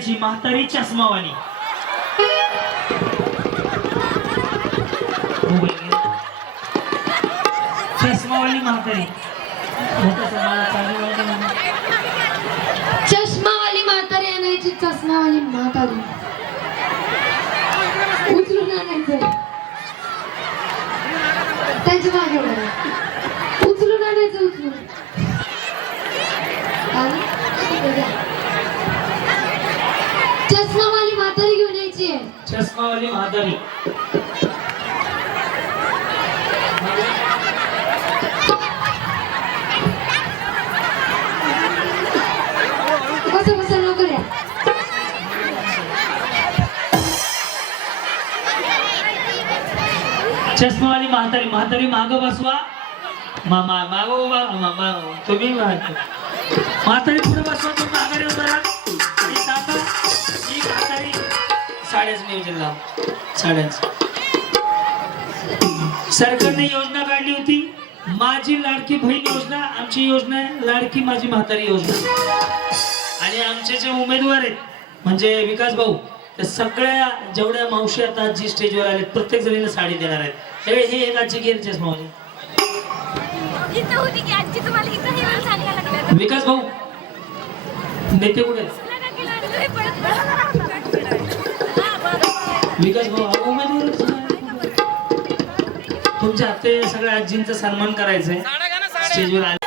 आणायची म्हातारी चष्मावाली. चष्मावाली म्हातारी. चष्मावाली म्हातारी आणायची. चष्मावाली म्हातारी उचलून आणायचं. त्यांच्या मागे उचलून आणायचं. उचलून चष्मावाली म्हातारी घेऊन यायची. चष्मावाली म्हातारी. कसं कसं लवकर या. चष्मावाली म्हातारी. म्हातारी माग बसवा. माग उभा. तुम्ही म्हातारी पुढे बसवा. तुम्ही माघारी उभा राहा. आणि सांगा ही म्हातारी साड्याच नियोजन लाव. साड्याच सरकारने योजना काढली होती. माझी लाडकी बहीण योजना. आमची योजना आहे लाडकी माझी म्हातारी योजना. आणि आमचे जे उमेदवार आहेत म्हणजे विकास भाऊ, त्या सगळ्या जेवढ्या मावशी आता जी स्टेजवर आले प्रत्येक जणीला साडी देणार आहेत. हे एक आजची गेअर चष्मा. विकास भाऊ नेते कुठे? विकास भाऊ उमेदवार. तुमच्या हप्ते सगळ्या आजींचा सन्मान करायचंय स्टेजवर आले.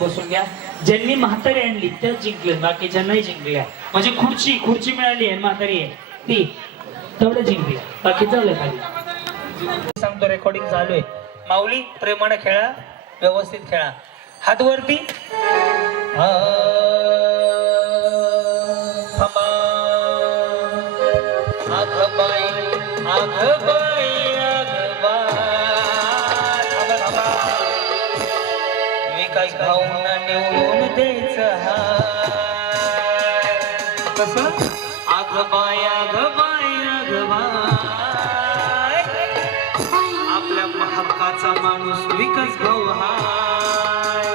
बसून घ्या. ज्यांनी म्हातारी आणली त्या जिंकले, बाकीच्यांनाही जिंकल्या. म्हणजे खुर्ची मिळाली आहे म्हातारी आहे ती तेवढं जिंकली. बाकी चालू खाली. सांगतो रेकॉर्डिंग चालू आहे. माऊली प्रेमाने खेळा, व्यवस्थित खेळा. हात वरती. विकास भाऊंना निवडून द्यायचं हाय. कसं आग बाय आग बाय आग बाय. आपल्या हक्काचा माणूस विकास भाऊ हाय.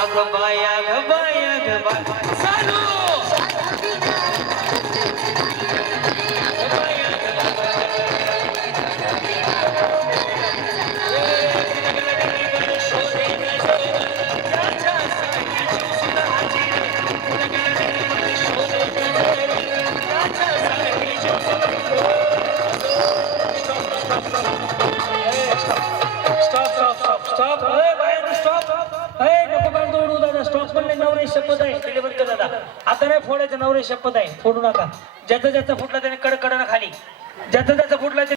आग बाय आग बाय आग बाय. चालू शपथ आहे. दादा आता नाही फोडायचं. नवरे शपथ आहे फोडू नका. ज्याचा ज्याचा फुटला त्याने कडकडा खाली. ज्याचा ज्याचा फुटला ते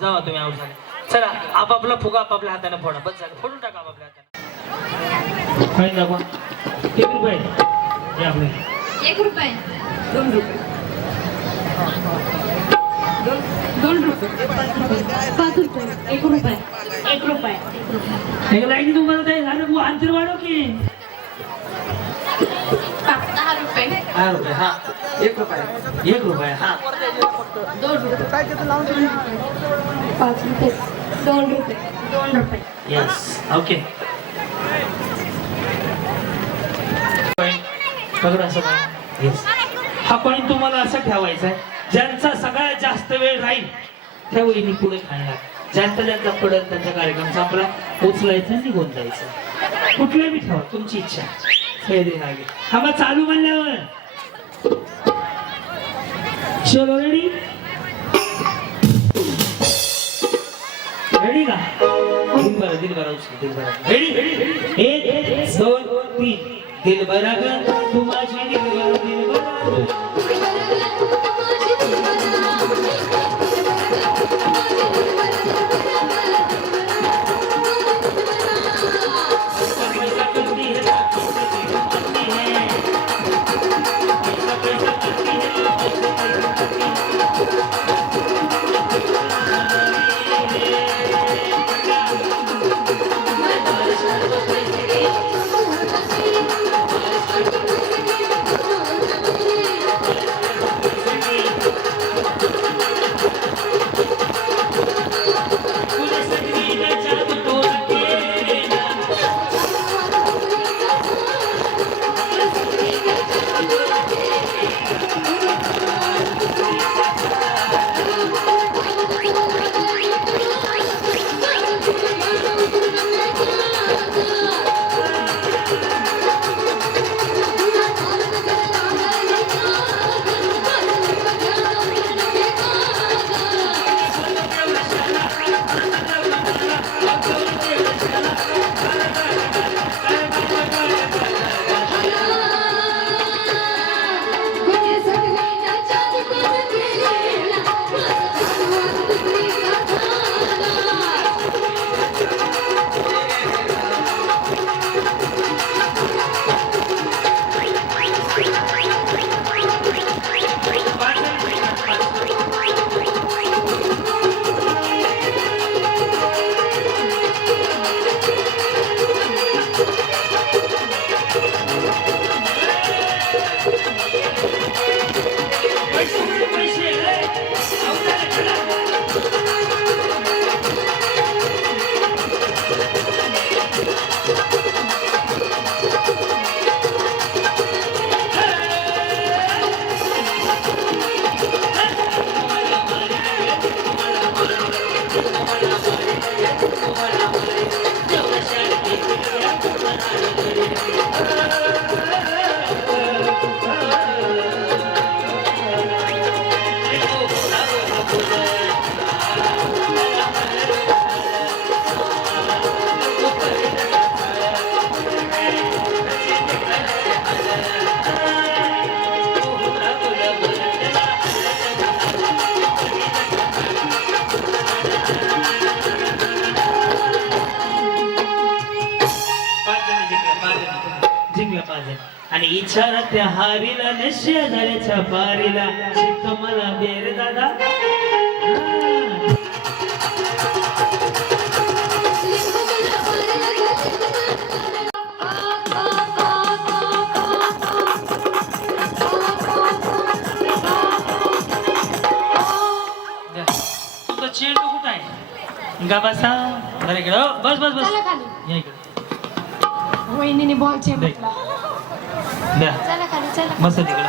जावा तुम्ही आऊट झाले. चला आपापला फुगा आपापल्या हाताने फोडा. बस झालं, फोडून टाका आपापल्या हाताने. फाईन दाखवा. किती रुपये हे आपले? 1 रुपये. 2 रुपये. 2 रुपये. 5 रुपये. 1 रुपये. 1 रुपये. एक लाईन तुम्हाला काय झालं? तू अंतर वाढव की. 10 रुपये. 10 रुपये. हा 1 रुपये. 1 रुपये. हा 2 रुपये. 5 रुपये. 2 रुपये. 2 रुपये. येस. ओके. पकड असं काय? येस. हा कॉईन तुम्हाला असं ठेवायचा आहे. ज्यांचा सगळ्यात जास्त वेळ राहील त्या वहिनी पुढे खाणार. ज्यांचा पडेल त्यांचा कार्यक्रम संपला, उचलायचं निघून जायचं. कुठल्या बी ठेवा, तुमची इच्छा. हा मग चालू म्हणल्यावर चलो रेडी. रेडी का? दिलभरा उचल. दिलभरा रेडी. 1 2 3. दिलभरा ग तू माझी दिलभरा. आणि इच्छा त्या हारीला नश्या झाल्याच्या पारीला चित्त मला बेर दादा. तुझं चेंडू कुठं आहे? गा बसा. बरं इकडं. बस बस बस. चला खाली. या इकडे. वहिनीने बॉलचे म्हटला. द्या. चला खाली चला. बस तिकडे.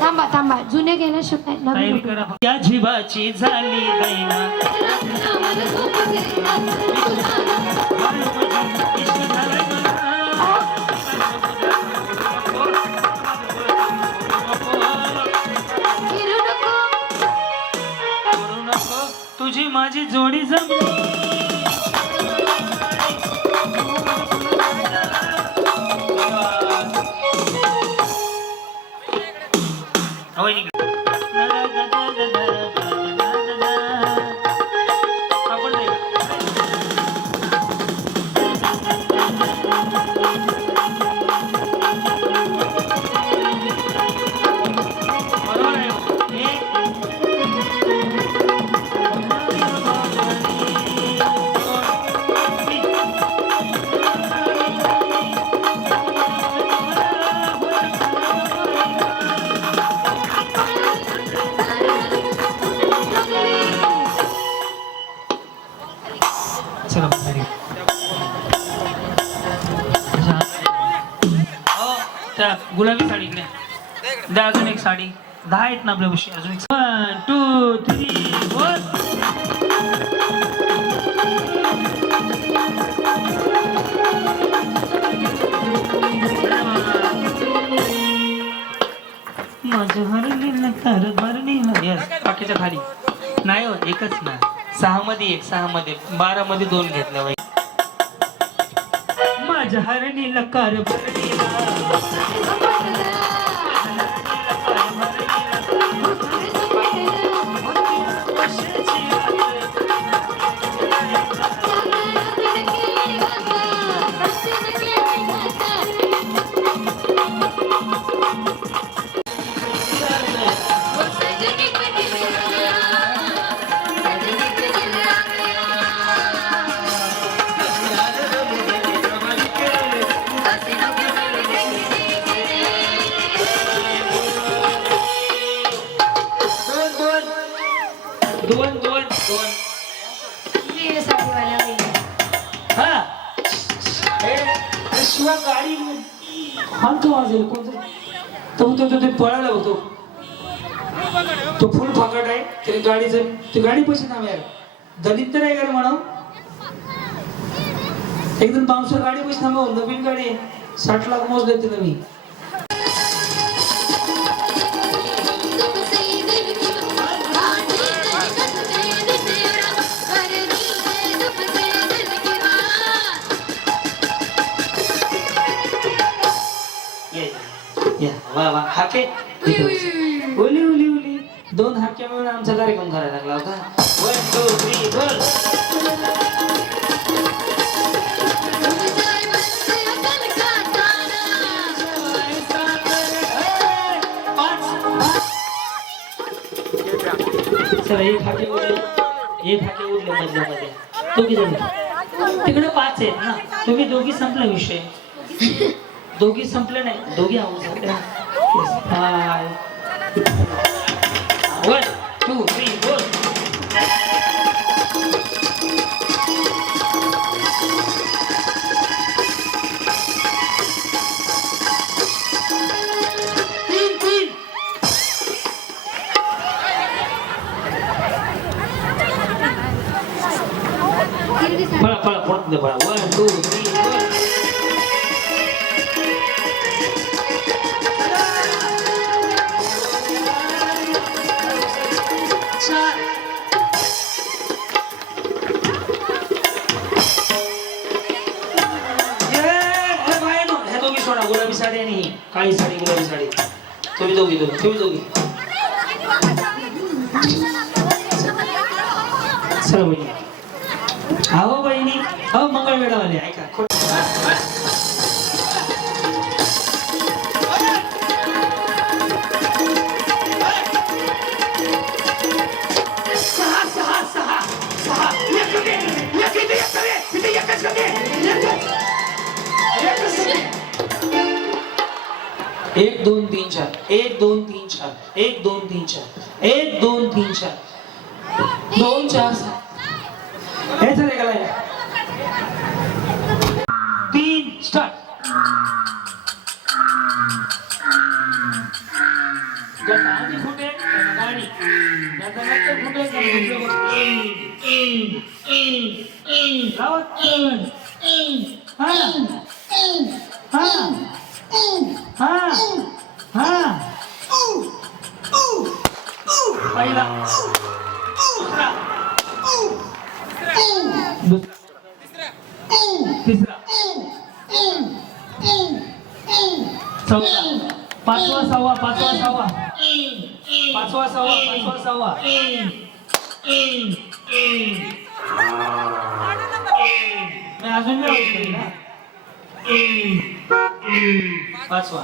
थांबा थांबा. जुने गेल्याशिवाय नवीन तयारी करा. या जीवाची झाली दैना. फिरू नको. करू नको. तुझी माझी जोडी जमली. त्या गुलाबी साडी द्या. द्या अजून एक साडी. 10 आहेत ना आपल्या गोष्टी. अजून एक 1 2 3 4. माझं हरलेलं कारभार नाही. यस बाकीच्या खाली नाही हो एकच ना. 6 मध्ये 1 6 मध्ये 12 मध्ये 2 घेतल्या बाई. माझ्या हरणीला कारभार ये साडीवाला बाई. हा शिवाय गाडी हात वाजेल कोणतं तो पळाला होतो. तो फुल फाकट आहे ते गाडीचं. ते गाडी पैसे नाव यार दलित तर आहे का म्हणा. एकदम बाउन्सर गाडी पैसे थांबव. नवीन गाडी आहे 60 लाख मोज देते नवीन. वा वा हाके ओली ओली ओली 2 हाके मिळून आमचा कार्यक्रम करायला लागला होता. 1 2 3 बोल. चला एक हाके उरले मधल्यामध्ये. दोघी जण तिकडे 5 आहेत ना. तुम्ही दोघी संपला विषय. दोघी संपले नाही. दोघी आहोत संपले. 1 2 3 4. पळा पळा पळत दे पळा. 1 2 3 4. गुलाबी साडी आणि काळी साडी. गुलाबी साडी तुम्ही दोघी. चला बहिणी. अहो बहिणी अहो मंगळवेढावाले ऐका. एक दोन तीन चार. 1 2 3 4. 1 2 3 4. 1 2 3 4. 2 4 6. हे झाले का नाही. 3 स्टार्ट. ज्याचा आधी फुटे गाडी. ज्याचा नंतर फुटे लावत. पहिला तिसरा चौथा पाचवा सहावा मी अजून पाचवा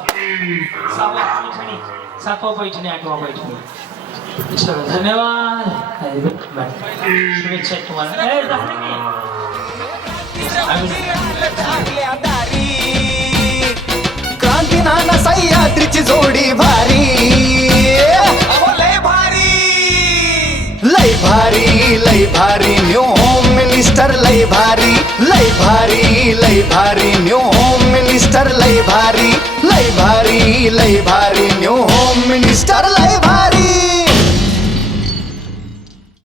6वा पैठणी 7वा पैठणी 8वा पैठणी. चला धन्यवाद. शुभेच्छा तुम्हाला. क्रांती नाना सह्याद्रीची जोडी भारी. लय भारी लय भारी लय भारी. न्यू होम मिनिस्टर लय भारी. लय भारी लय भारी. न्यू होम मिनिस्टर लय भारी. लय भारी. लय भारी न्यू होम मिनिस्टर लय